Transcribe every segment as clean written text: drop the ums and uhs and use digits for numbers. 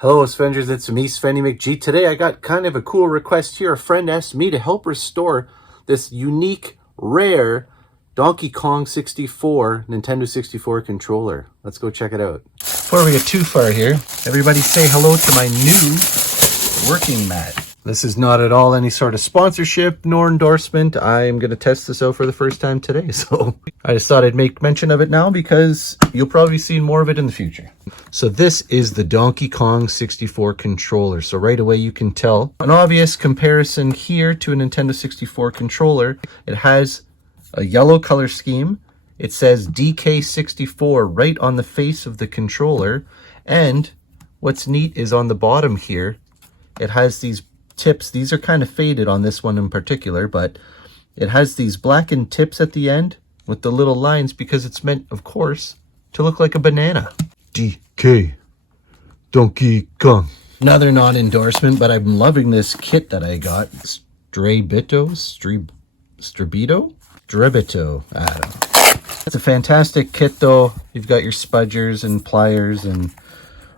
Hello A-Sven-gers, it's me, Svenny McG. Today I got kind of a cool request here. A friend asked me to help restore this unique, rare Donkey Kong 64 Nintendo 64 controller. Let's go check it out. Before we get too far here, everybody say hello to my new working mat. This is not at all any sort of sponsorship nor endorsement. I am going to test this out for the first time today, so I just thought I'd make mention of it now because you'll probably be seeing more of it in the future. So this is the Donkey Kong 64 controller. So right away you can tell an obvious comparison here to a Nintendo 64 controller. It has a yellow color scheme. It says DK64 right on the face of the controller. And what's neat is on the bottom here, it has these tips. These are kind of faded on this one in particular, but it has these blackened tips at the end with the little lines because it's meant, of course, to look like a banana. DK Donkey Kong. Another non-endorsement, but I'm loving this kit that I got. Strabito? I don't know. It's a fantastic kit though. You've got your spudgers and pliers and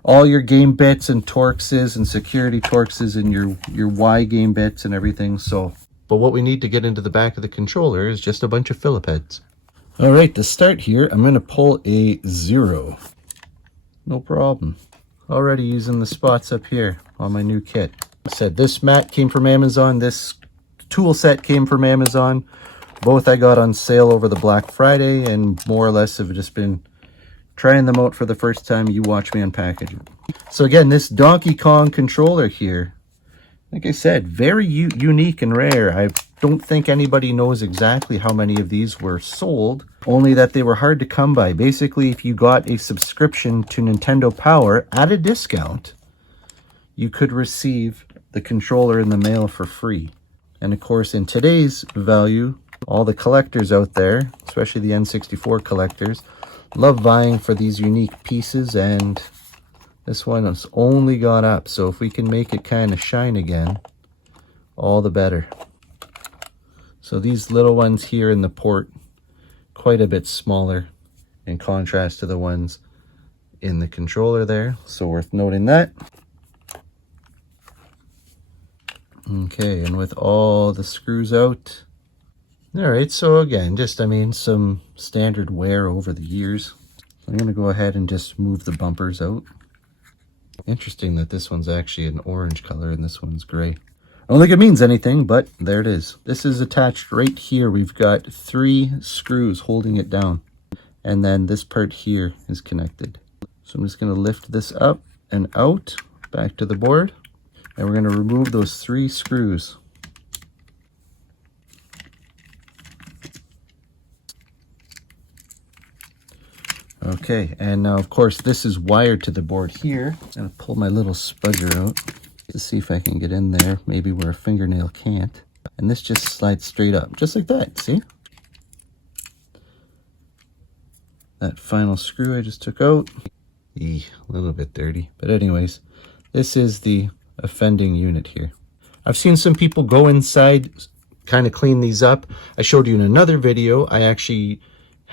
all your game bits and Torxes and security Torxes and your Y game bits and everything. So, but what we need to get into the back of the controller is just a bunch of Phillip heads. All right, to start here, I'm going to pull a 0. No problem. Already using the spots up here on my new kit. I said this mat came from Amazon. This tool set came from Amazon. Both I got on sale over the Black Friday and more or less have just been trying them out for the first time. You watch me unpackage them. So again, this Donkey Kong controller here, like I said, very unique and rare. I don't think anybody knows exactly how many of these were sold, only that they were hard to come by. Basically, if you got a subscription to Nintendo Power at a discount, you could receive the controller in the mail for free. And of course, in today's value, all the collectors out there, especially the N64 collectors, love vying for these unique pieces, and this one has only gone up. So if we can make it kind of shine again, all the better. So these little ones here in the port, quite a bit smaller in contrast to the ones in the controller there. So worth noting that. Okay, and with all the screws out. All right, so again, just, I mean, some standard wear over the years. I'm going to go ahead and just move the bumpers out. Interesting that this one's actually an orange color and this one's gray. I don't think it means anything, but there it is. This is attached right here. We've got 3 screws holding it down. And then this part here is connected. So I'm just going to lift this up and out, back to the board. And we're going to remove those 3 screws. Okay, and now of course this is wired to the board here. I'm gonna pull my little spudger out to see if I can get in there, maybe where a fingernail can't. And this just slides straight up, just like that, see? That final screw I just took out. A little bit dirty. But anyways, this is the offending unit here. I've seen some people go inside, kind of clean these up. I showed you in another video, I actually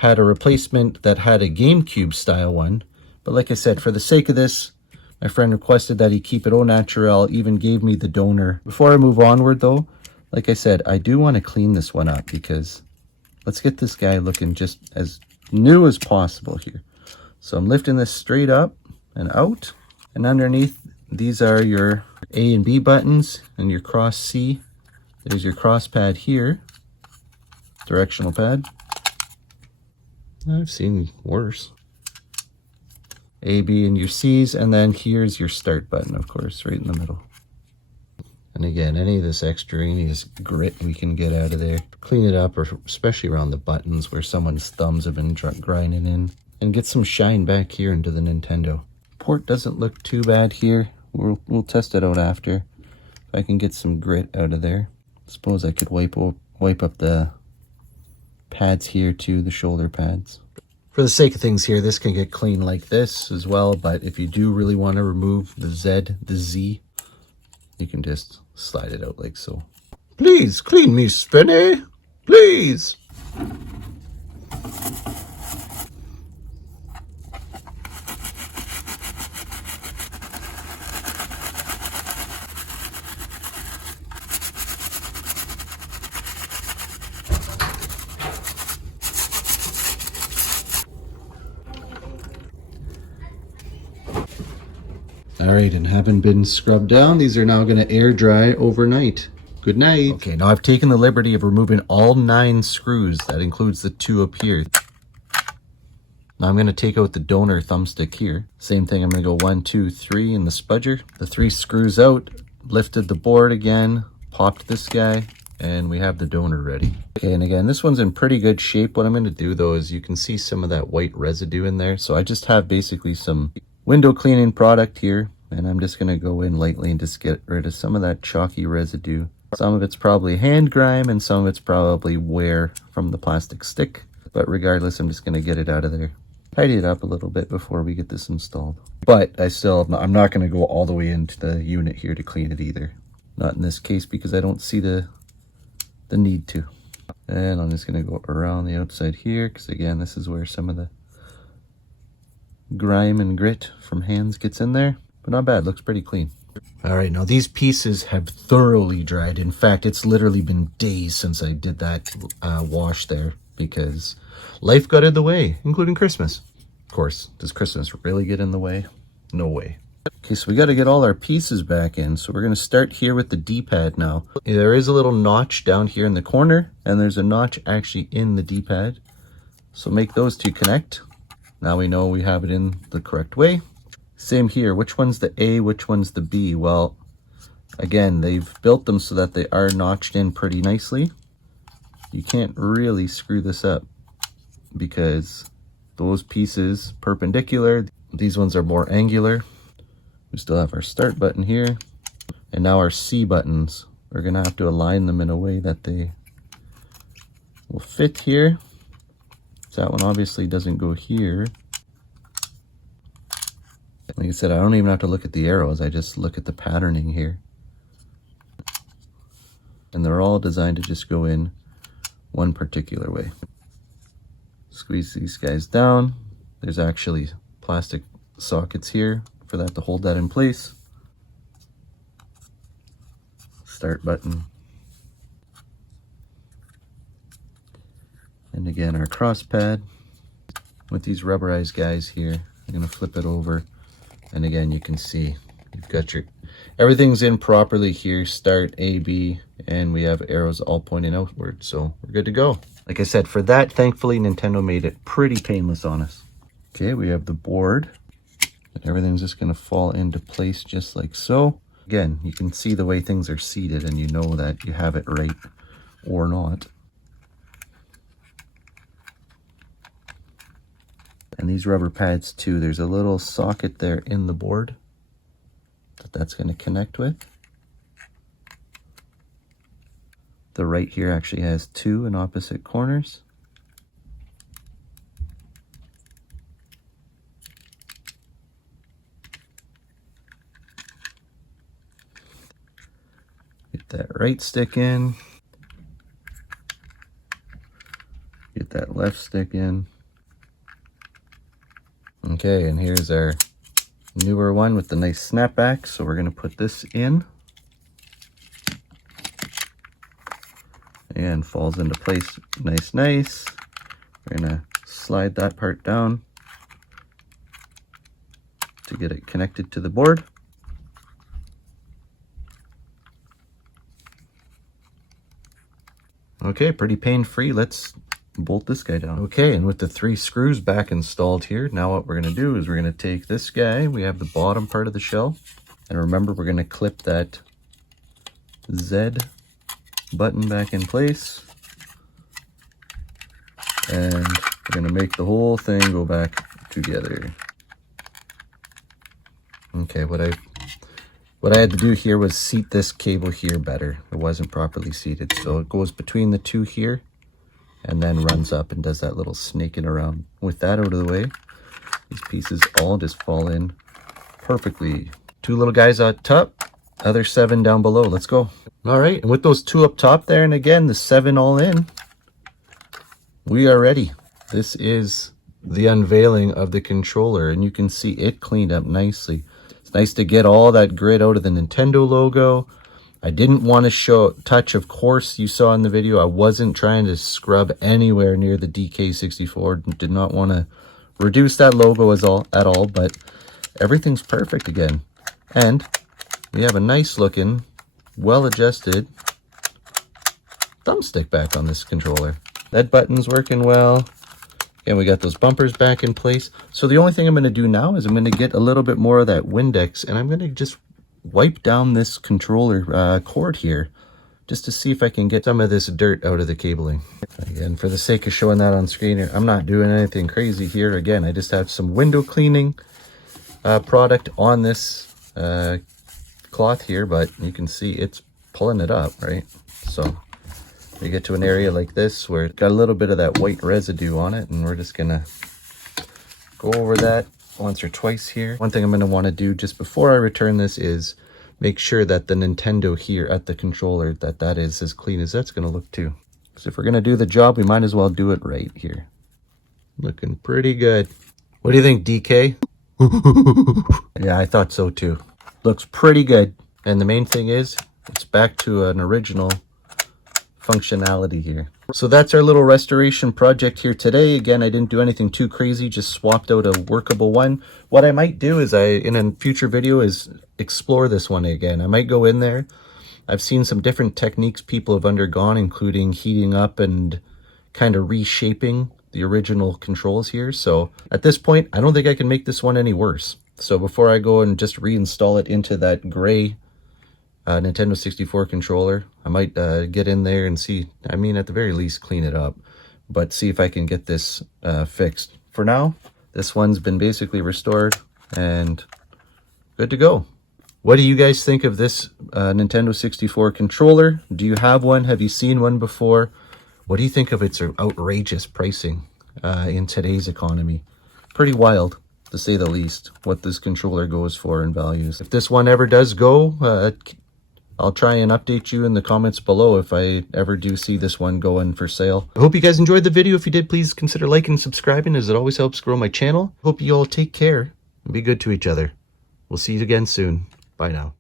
had a replacement that had a GameCube style one. But like I said, for the sake of this, my friend requested that he keep it au naturel, even gave me the donor. Before I move onward though, like I said, I do want to clean this one up because let's get this guy looking just as new as possible here. So I'm lifting this straight up and out, and underneath these are your A and B buttons and your cross C. There's your cross pad here, directional pad. I've seen worse. A, B, and your C's, and then here's your start button, of course, right in the middle. And again, any of this extraneous grit we can get out of there, clean it up, or especially around the buttons where someone's thumbs have been grinding in, and get some shine back here into the Nintendo. Port doesn't look too bad here. We'll test it out after. If I can get some grit out of there. I suppose I could wipe up the pads here too, the shoulder pads. For the sake of things here, this can get clean like this as well, but if you do really want to remove the Z, you can just slide it out like so. Please clean me, Svenny, please. All right, and having been scrubbed down, these are now going to air dry overnight. Good night. Okay, now I've taken the liberty of removing all 9 screws. That includes the 2 up here. Now I'm going to take out the donor thumbstick here. Same thing, I'm going to go 1, 2, 3 in the spudger. The 3 screws out, lifted the board again, popped this guy, and we have the donor ready. Okay, and again, this one's in pretty good shape. What I'm going to do though is you can see some of that white residue in there. So I just have basically some window cleaning product here, and I'm just going to go in lightly and just get rid of some of that chalky residue. Some of it's probably hand grime and some of it's probably wear from the plastic stick. But regardless, I'm just going to get it out of there. Tidy it up a little bit before we get this installed. But I'm not going to go all the way into the unit here to clean it either. Not in this case because I don't see the need to. And I'm just going to go around the outside here because again, this is where some of the grime and grit from hands gets in there. But not bad, looks pretty clean. All right, now these pieces have thoroughly dried. In fact, it's literally been days since I did that wash there because life got in the way, including Christmas. Of course, does Christmas really get in the way? No way. Okay, so we got to get all our pieces back in. So we're going to start here with the D-pad now. There is a little notch down here in the corner, and there's a notch actually in the D-pad. So make those 2 connect. Now we know we have it in the correct way. Same here, which one's the A, which one's the B? Well, again, they've built them so that they are notched in pretty nicely. You can't really screw this up because those pieces perpendicular, these ones are more angular. We still have our start button here, and now our C buttons. We're gonna have to align them in a way that they will fit here. So that one obviously doesn't go here. Like I said, I don't even have to look at the arrows, I just look at the patterning here. And they're all designed to just go in one particular way. Squeeze these guys down. There's actually plastic sockets here for that to hold that in place. Start button. And again, our cross pad with these rubberized guys here. I'm going to flip it over. And again, you can see you've got everything's in properly here. Start, A, B, and we have arrows all pointing outward. So we're good to go. Like I said, for that, thankfully, Nintendo made it pretty painless on us. Okay, we have the board. And everything's just going to fall into place just like so. Again, you can see the way things are seated and you know that you have it right or not. And these rubber pads too, there's a little socket there in the board that's going to connect with. The right here actually has 2 in opposite corners. Get that right stick in. Get that left stick in. Okay, and here's our newer one with the nice snapback. So we're going to put this in. And falls into place nice. We're going to slide that part down to get it connected to the board. Okay, pretty pain-free. Let's bolt this guy down. Okay, and with the 3 screws back installed here, now what we're going to do is we're going to take this guy. We have the bottom part of the shell. And remember, we're going to clip that Z button back in place. And we're going to make the whole thing go back together. Okay, what I had to do here was seat this cable here better. It wasn't properly seated. So it goes between the 2 here and then runs up and does that little snaking around. With that out of the way, these pieces all just fall in perfectly. 2 little guys on top, other 7 down below. Let's go. All right, and with those 2 up top there, and again, the 7 all in, we are ready. This is the unveiling of the controller, and you can see it cleaned up nicely. It's nice to get all that grit out of the Nintendo logo. I didn't want to touch, of course, you saw in the video, I wasn't trying to scrub anywhere near the DK64. Did not want to reduce that logo at all, but everything's perfect again. And we have a nice looking, well-adjusted thumbstick back on this controller. That button's working well. And we got those bumpers back in place. So the only thing I'm going to do now is I'm going to get a little bit more of that Windex, and I'm going to just wipe down this controller cord here, just to see if I can get some of this dirt out of the cabling. Again, for the sake of showing that on screen here, I'm not doing anything crazy here. Again, I just have some window cleaning product on this cloth here, but you can see it's pulling it up, right? So you get to an area like this where it's got a little bit of that white residue on it, and we're just gonna go over that once or twice here. One thing I'm gonna want to do just before I return this is make sure that the Nintendo here at the controller, that is as clean as that's gonna look too. So if we're gonna do the job, we might as well do it right here. Looking pretty good. What do you think, DK? Yeah, I thought so too. Looks pretty good. And the main thing is, it's back to an original functionality here. So that's our little restoration project here today. Again, I didn't do anything too crazy, just swapped out a workable one. What I might do is in a future video is explore this one again. I might go in there. I've seen some different techniques people have undergone, including heating up and kind of reshaping the original controls here. So at this point, I don't think I can make this one any worse. So before I go and just reinstall it into that gray Nintendo 64 controller, I might get in there and see, I mean, at the very least clean it up, but see if I can get this fixed. For now, this one's been basically restored and good to go. What do you guys think of this Nintendo 64 controller? Do you have one? Have you seen one before? What do you think of its outrageous pricing in today's economy? Pretty wild, to say the least, what this controller goes for in values. If this one ever does go, I'll try and update you in the comments below if I ever do see this one going for sale. I hope you guys enjoyed the video. If you did, please consider liking and subscribing, as it always helps grow my channel. Hope you all take care and be good to each other. We'll see you again soon. Bye now.